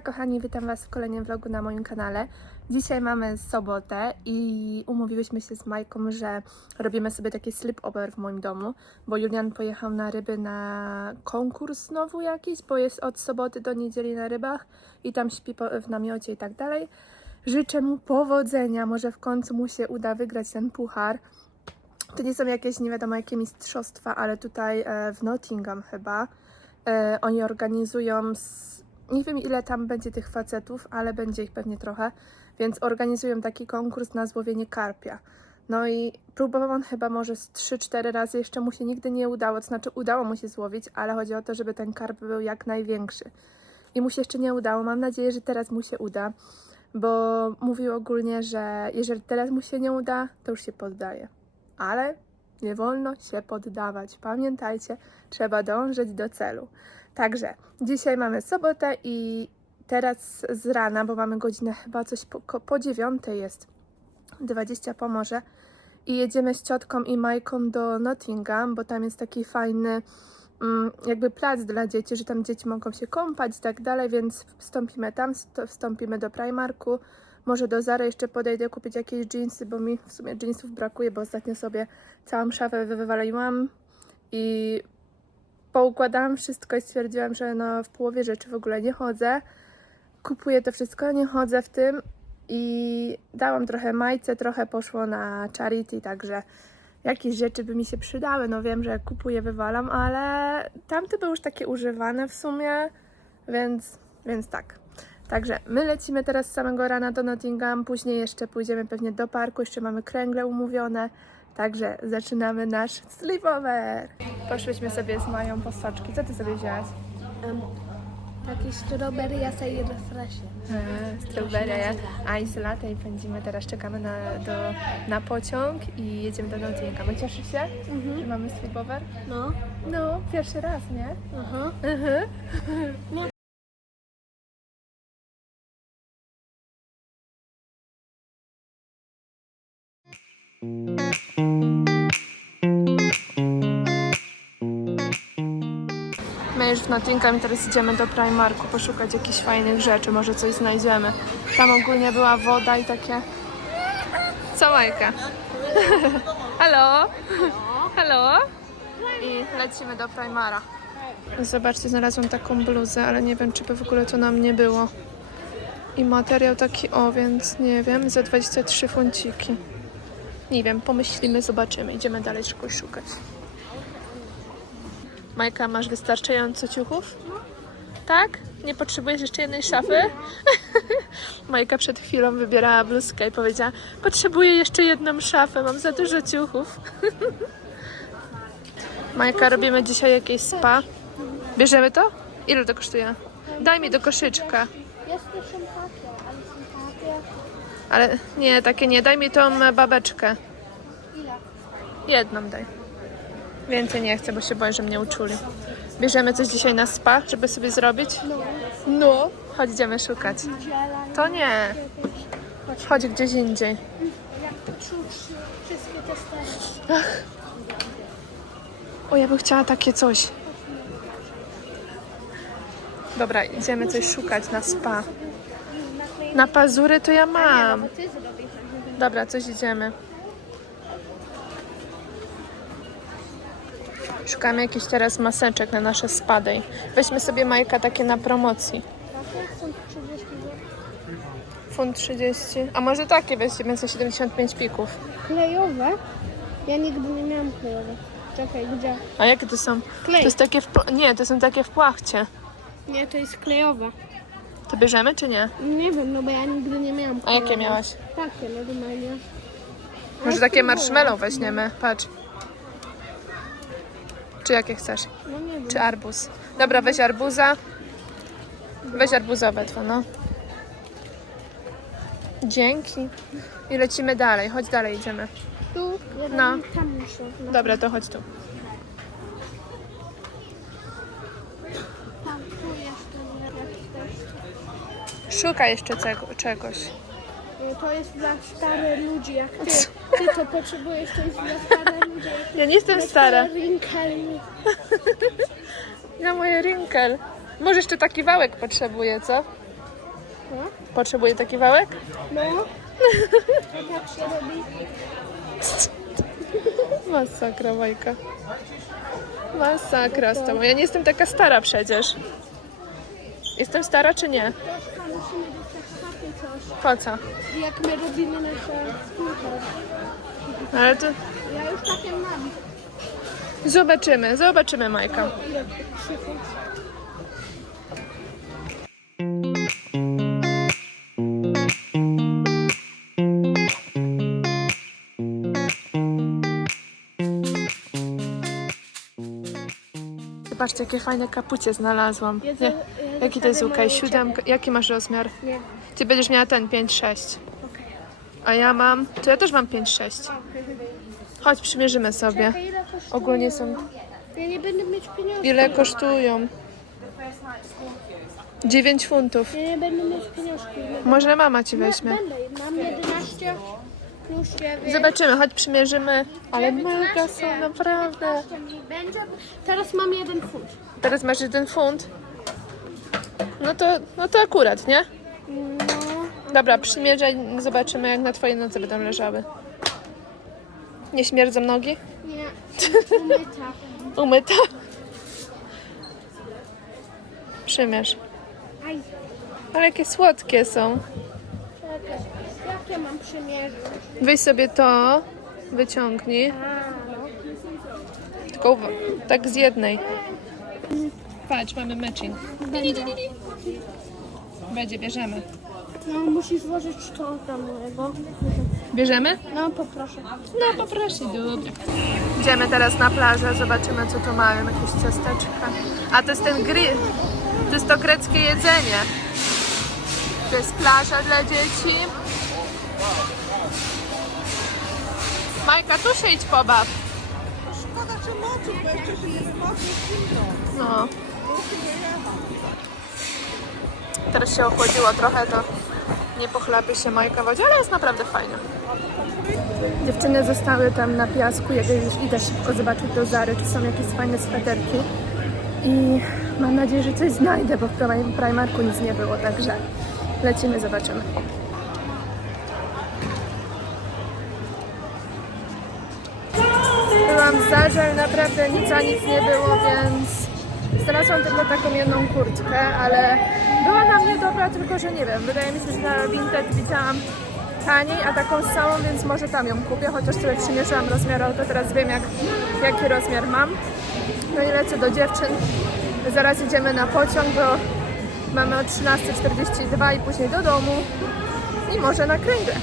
Kochani, witam Was w kolejnym vlogu na moim kanale. Dzisiaj mamy sobotę i umówiłyśmy się z Majką, że robimy sobie taki sleepover w moim domu, bo Julian pojechał na ryby na konkurs znowu jakiś, bo jest od soboty do niedzieli na rybach i tam śpi w namiocie i tak dalej. Życzę mu powodzenia, może w końcu mu się uda wygrać ten puchar. To nie są jakieś nie wiadomo jakie mistrzostwa, ale tutaj e, w Nottingham chyba e, oni organizują, nie wiem ile tam będzie tych facetów, ale będzie ich pewnie trochę, więc organizują taki konkurs na złowienie karpia. No i próbował on chyba może z 3-4 razy, jeszcze mu się nigdy nie udało, to znaczy udało mu się złowić, ale chodzi o to, żeby ten karp był jak największy. I mu się jeszcze nie udało, mam nadzieję, że teraz mu się uda, bo mówił ogólnie, że jeżeli teraz mu się nie uda, to już się poddaje. Ale nie wolno się poddawać. Pamiętajcie, trzeba dążyć do celu. Także dzisiaj mamy sobotę i teraz z rana, bo mamy godzinę chyba coś po, dziewiątej jest, 20 po i jedziemy z ciotką i Majką do Nottingham, bo tam jest taki fajny mm, jakby plac dla dzieci, że tam dzieci mogą się kąpać i tak dalej, więc wstąpimy tam, wstąpimy do Primarku, może do Zara jeszcze podejdę kupić jakieś jeansy, bo mi w sumie jeansów brakuje, bo ostatnio sobie całą szafę wywaliłam i poukładałam wszystko i stwierdziłam, że no w połowie rzeczy w ogóle nie chodzę. Kupuję to wszystko, nie chodzę w tym i dałam trochę majce, trochę poszło na charity, także jakieś rzeczy by mi się przydały. No wiem, że kupuję, wywalam, ale tamte były już takie używane w sumie, więc, więc tak. Także my lecimy teraz z samego rana do Nottingham, później jeszcze pójdziemy pewnie do parku, jeszcze mamy kręgle umówione. Także zaczynamy nasz sleepover. Poszłyśmy sobie z Mają po soczki. Co ty sobie wzięłaś? Um, takie strawberry i refresh. Strawberry, ice latte i pędzimy teraz, czekamy na, do, na pociąg i jedziemy do Nottingham. Cieszysz się, że mamy sleepover? No, No, pierwszy raz, nie? aha. Mhm. W Nottingham i teraz idziemy do Primarku poszukać jakichś fajnych rzeczy, może coś znajdziemy. Tam ogólnie była woda i takie... Co Majka? Halo? Halo? I lecimy do Primara. Zobaczcie, znalazłam taką bluzę, ale nie wiem, czy by w ogóle to nam nie było. I materiał taki o, więc nie wiem, za 23 funciki. Nie wiem, pomyślimy, zobaczymy. Idziemy dalej czegoś szukać. Majka, masz wystarczająco ciuchów? Tak? Nie potrzebujesz jeszcze jednej szafy? Majka przed chwilą wybierała bluzkę i powiedziała Potrzebuję jeszcze jedną szafę, mam za dużo ciuchów. Majka, robimy dzisiaj jakieś spa. Bierzemy to? Ile to kosztuje? Daj mi do koszyczka. Jest to sympatia, ale. Ale nie, takie nie. Daj mi tą babeczkę. Ile? Jedną daj. Więcej nie chcę, bo się boję, że mnie uczuli. Bierzemy coś dzisiaj na spa, żeby sobie zrobić? No, No. Chodź, idziemy szukać. To nie. Chodź gdzieś indziej. jak to czuć, wszystkie te stare. O, ja bym chciała takie coś. Dobra, idziemy coś szukać na spa. Na pazury to ja mam. Dobra, coś idziemy. Szukamy jakichś teraz maseczek na nasze spadej. Weźmy sobie Majka takie na promocji. Są 30 zł. Funt 30. A może takie weźmiemy za 75 pików. Klejowe? Ja nigdy nie miałam klejowe. Czekaj, gdzie? A jakie to są? Klej. To jest takie w, pł- nie, to są takie w płachcie. Nie, to jest klejowe. To bierzemy czy nie? Nie wiem, no bo ja nigdy nie miałam A jakie klejowych. miałaś? Takie, normalnie. Może takie marshmallow weźmiemy. Patrz. Czy jakie chcesz? No nie wiem. Czy arbuz? Dobra, weź arbuza. Weź arbuzowe to, no. Dzięki. I lecimy dalej. Chodź dalej, idziemy. Tu, No. tam muszę. No. Dobra, to chodź tu. Tam, tu jeszcze nie. Jak też. Szukaj jeszcze czego, czegoś. To jest dla starych ludzi jak ty. Ty to potrzebujesz, to jest dla starych ludzi jak ty. Ja nie jestem stara. Rinkelni. Ja moje rinkel. Może jeszcze taki wałek potrzebuję, co? No. Potrzebuję taki wałek? No. Tak się robi. Masakra, Majka. Masakra z tobą. Ja nie jestem taka stara przecież. Jestem stara czy nie? Troszkę musimy coś. Po co? Jak my robimy nasze. Ale to Ja już takie mam. zobaczymy, zobaczymy Majka. Ile jakie fajne kapucie znalazłam. Jezu, Jaki to jest moją Siódemka. Jaki masz rozmiar? Nie. Ty będziesz miała ten 5-6. Okej. A ja mam. To ja też mam 5-6. Chodź, przymierzymy sobie. Czekaj, ile kosztuje? Ogólnie są. Ja nie będę mieć pieniędzy. Ile kosztują? 9 funtów. Ja nie będę mieć pieniążki. Może mama ci weźmie. Będę. Mam 11 plus 9. Zobaczymy, chodź przymierzymy. Ale mega są, naprawdę. będzie. Teraz mam jeden funt. Teraz masz jeden funt. No to, no to akurat, nie? Dobra, przymierzaj, zobaczymy jak na twoje noce będą leżały. Nie śmierdzą nogi? Nie. Umyta. Umyta? Przymierz. Aj. Ale jakie słodkie są. Czekaj. Jakie mam przymierzyć? Weź sobie to, wyciągnij. A, no. Tylko tak z jednej. Patrz, mamy matching. Będzie, bierzemy. No, musisz włożyć to tam mojego. Bierzemy? No, poproszę. No poproszę, dobra. Idziemy teraz na plażę, zobaczymy co tu mają, jakieś ciasteczka. A to jest ten grill, to jest to greckie jedzenie. To jest plaża dla dzieci. Majka, tu się idź pobaw. Szkoda, że mocy, bo jeszcze się nie. No. Teraz się ochłodziło trochę, to nie pochlapie się Majka w wodzie, ale jest naprawdę fajnie. Dziewczyny zostały tam na piasku, ja już idę szybko zobaczyć do Zary, czy są jakieś fajne sweterki. I mam nadzieję, że coś znajdę, bo w Primarku nic nie było, także lecimy, zobaczymy. Byłam w Zarze, naprawdę nic a nic nie było, więc znalazłam tylko taką jedną kurtkę, ale była na mnie dobra, tylko że nie wiem, wydaje mi się, że na Vinted widziałam taniej, a taką samą, więc może tam ją kupię, chociaż sobie przymierzyłam rozmiar, to teraz wiem jak, jaki rozmiar mam. No i lecę do dziewczyn. Zaraz idziemy na pociąg, bo mamy o 13.42 i później do domu i może na kręgle.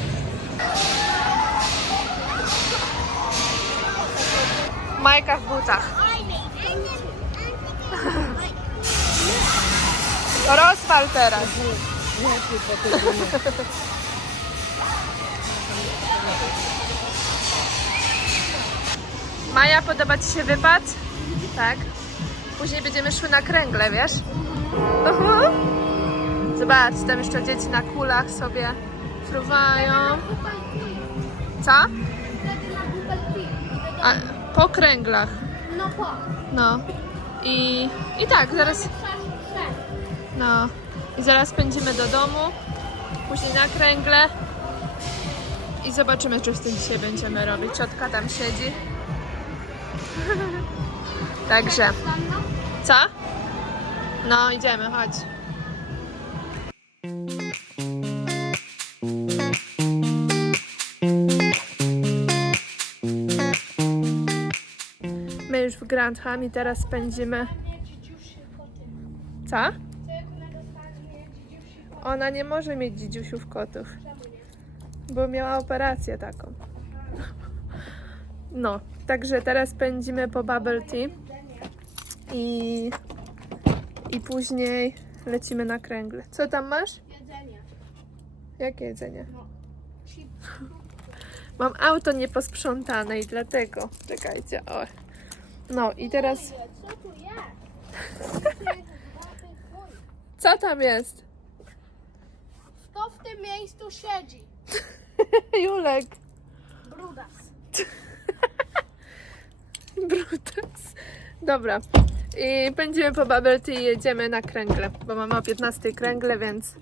Majka w butach. Rozwal teraz. Maja, podoba Ci się wypad? Tak. Później będziemy szły na kręgle, wiesz? Mhm. Zobacz, tam jeszcze dzieci na kulach sobie fruwają. Co? A, po kręglach. No po. No. I, I tak, zaraz. No. I zaraz pędzimy do domu. Później na kręgle. I zobaczymy, czy z tym dzisiaj będziemy robić. Ciotka tam siedzi. Także. Co? No, idziemy, chodź. My już w Grantham i teraz spędzimy. Co? Ona nie może mieć dzidziusiów kotów, bo miała operację taką. No, także teraz pędzimy po bubble tea i, i później lecimy na kręgle. Co tam masz? Jedzenie. Jakie jedzenie? Chips. Mam auto nieposprzątane i dlatego. Czekajcie, o. No i teraz. Co tam jest? Kto w tym miejscu siedzi? Julek. Brudas. Brutus. Dobra. I pędzimy po bubble tea i jedziemy na kręgle, bo mamy o 15 kręgle, więc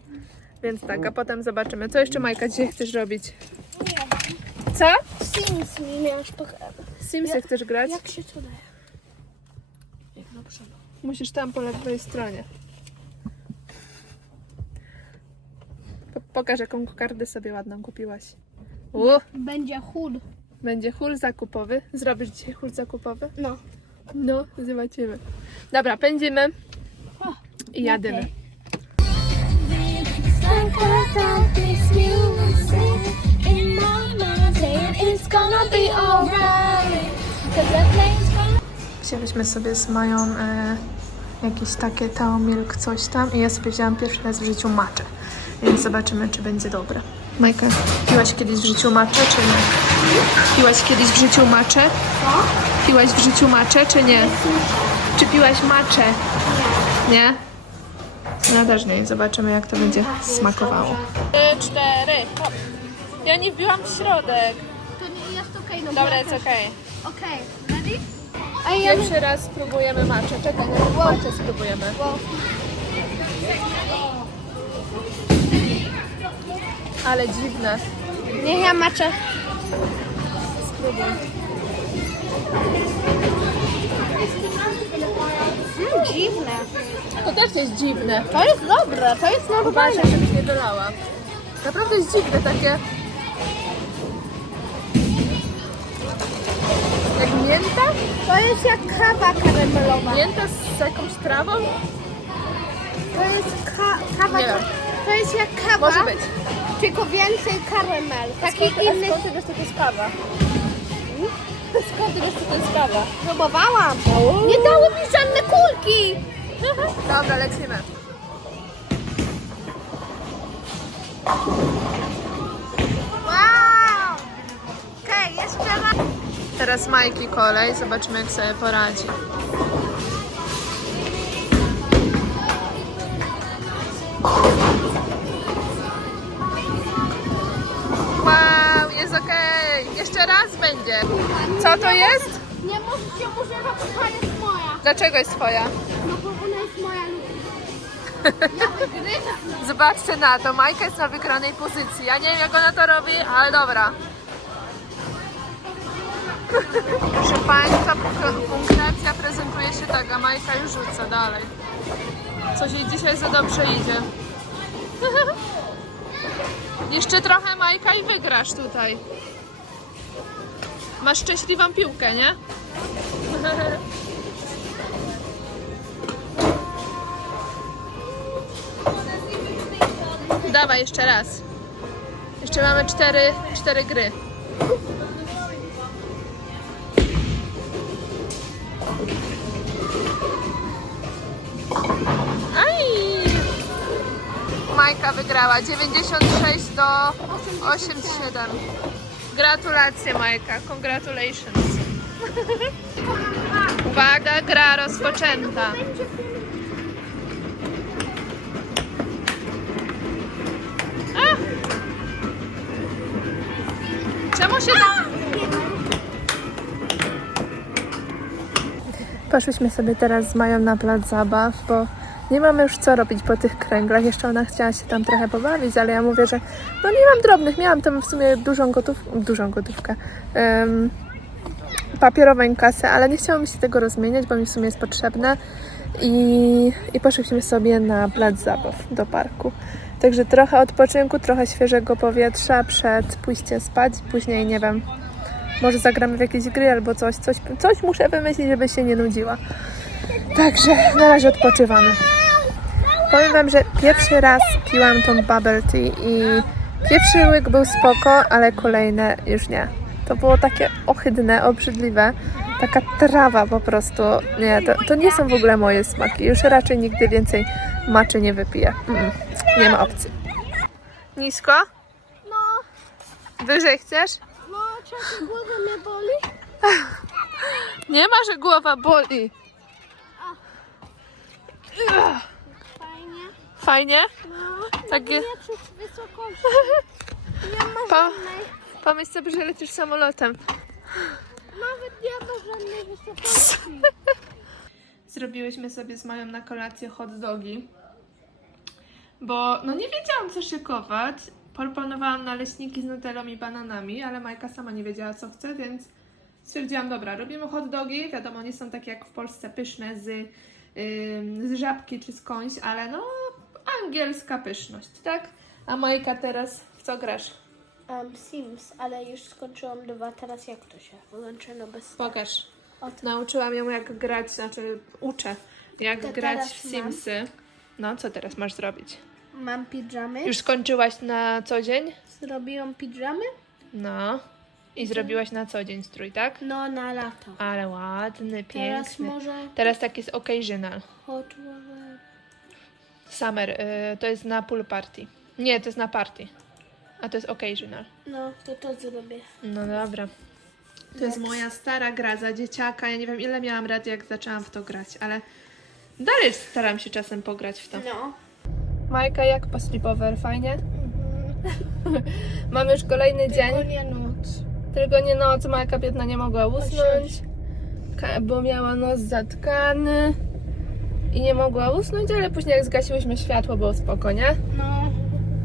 Więc tak, a potem zobaczymy. Co jeszcze Majka dzisiaj chcesz robić? Nie wiem. Co? Sims mi miałeś pokazać. Simsy chcesz grać? Jak się to daje? Jak przodu. Musisz tam po lewej stronie. Pokaż, jaką kokardę sobie ładną kupiłaś. U, Będzie chud. będzie hul zakupowy. Zrobisz dzisiaj hul zakupowy? No. No, zobaczymy. Dobra, pędzimy i jadymy. Okej. Wzięliśmy sobie z Mają e, jakieś takie Tao Milk coś tam i ja sobie wzięłam pierwszy raz w życiu maczę. Więc zobaczymy, czy będzie dobre. Majka, piłaś kiedyś w życiu maczę, czy nie? Piłaś kiedyś w życiu maczę? Piłaś w życiu maczę, czy nie? Czy piłaś maczę? Nie. No też nie. Zobaczymy, jak to będzie smakowało. Trzy, cztery, hop. Ja nie wbiłam w środek. To nie jest okej, no Dobra, jest okej. Okej, ready? A ja Pierwszy raz spróbujemy maczę. Czekaj, najpierw maczę spróbujemy. Ale dziwne. Niech ja maczę. Spróbuj. Mm, dziwne. To też jest dziwne. To jest dobre, to jest normalne. Uważaj, żebyś nie dolała. Naprawdę jest dziwne takie. Jak mięta? To jest jak kawa karamelowa. Mięta z jakąś trawą? To jest ka kawa. Nie wiem. To jest jak kawa, Może być. Tylko więcej karamel. Taki Skąd, inny. skąd ty wiesz, co to jest kawa? Skąd ty wiesz, co to jest kawa? Próbowałam. Nie dało mi żadne kulki. Dobra, lecimy. Wow. Okej, jeszcze raz. Teraz Majki kolej, zobaczymy jak sobie poradzi. Wow, jest okej. Jeszcze raz będzie. Co to jest? Nie musicie używać, to jest moja. Dlaczego jest twoja? No bo ona jest moja. Ja wygrywam. Zobaczcie na to, Majka jest na wygranej pozycji. Ja nie wiem jak ona to robi, ale dobra. Proszę Państwa, punk- punktacja prezentuje się tak, a Majka już rzuca dalej. Coś jej dzisiaj za dobrze idzie. Jeszcze trochę Majka i wygrasz tutaj. Masz szczęśliwą piłkę, nie? Dawaj jeszcze raz. Jeszcze mamy cztery, cztery gry. Majka wygrała 96 do 87. Gratulacje Majka, congratulations. Uwaga, gra rozpoczęta. A! Czemu się tak... Poszłyśmy sobie teraz z Mają na plac zabaw, bo nie mamy już co robić po tych kręglach. Jeszcze ona chciała się tam trochę pobawić, ale ja mówię, że no nie mam drobnych. Miałam tam w sumie dużą gotówkę, dużą gotówkę, em, papierową kasę, ale nie chciało mi się tego rozmieniać, bo mi w sumie jest potrzebne. I, I poszliśmy sobie na plac zabaw do parku. Także trochę odpoczynku, trochę świeżego powietrza przed pójściem spać. Później, nie wiem, może zagramy w jakieś gry albo coś, coś, coś muszę wymyślić, żeby się nie nudziła. Także na razie odpoczywamy. Powiem Wam, że pierwszy raz piłam tą bubble tea i pierwszy łyk był spoko, ale kolejne już nie. To było takie ohydne, obrzydliwe. Taka trawa po prostu. Nie, to, to nie są w ogóle moje smaki. Już raczej nigdy więcej maczy nie wypiję. Mm, nie ma opcji. Nisko? No, Wyżej chcesz? no, czasem głowa mnie boli. Nie ma, że głowa boli. Fajnie. Fajnie? No, Takie... wysokości. Nie ma Pa, żadnej. pomyśl sobie, że lecisz samolotem. Nawet nie ma żadnej wysokości. Zrobiłyśmy sobie z Mają na kolację hot dogi, bo no nie wiedziałam co szykować. Proponowałam naleśniki z nutellą i bananami, ale Majka sama nie wiedziała co chce, więc stwierdziłam, dobra, robimy hot dogi. Wiadomo, nie są takie jak w Polsce pyszne z, ym, z żabki czy skądś, ale no angielska pyszność, tak? A Majka teraz w co grasz? Um, Sims, ale już skończyłam dwa, teraz jak to się wyłączy, no bez... Pokaż. Oto. Nauczyłam ją jak grać, znaczy uczę, jak To grać teraz w mam. Simsy. No, co teraz masz zrobić? Mam piżamy, Już skończyłaś na co dzień? zrobiłam piżamy, No. I zrobiłaś na co dzień strój, tak? no na lato. Ale ładny, Teraz piękny. może Teraz tak jest occasional. hot. Summer, y, to jest na pool party. Nie, to jest na party. A to jest occasional. No, to to zrobię. No dobra. To jest moja stara gra za dzieciaka. Ja nie wiem ile miałam lat jak zaczęłam w to grać, ale dalej staram się czasem pograć w to. No. Majka, jak po sleepover? Fajnie? Mamy już kolejny Tylko dzień. nie noc. Tylko nie noc, Majka biedna nie mogła usnąć, Ka- bo miała nos zatkany i nie mogła usnąć, ale później jak zgasiłyśmy światło, było spoko, nie? No.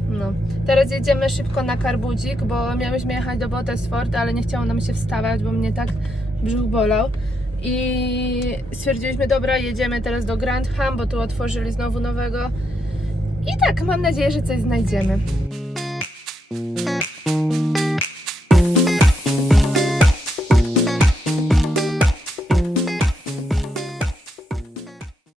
No. Teraz jedziemy szybko na Karbudzik, bo miałyśmy jechać do Botesford, ale nie chciało nam się wstawać, bo mnie tak brzuch bolał. I stwierdziliśmy, dobra, jedziemy teraz do Grantham, bo tu otworzyli znowu nowego. I tak, mam nadzieję, że coś znajdziemy.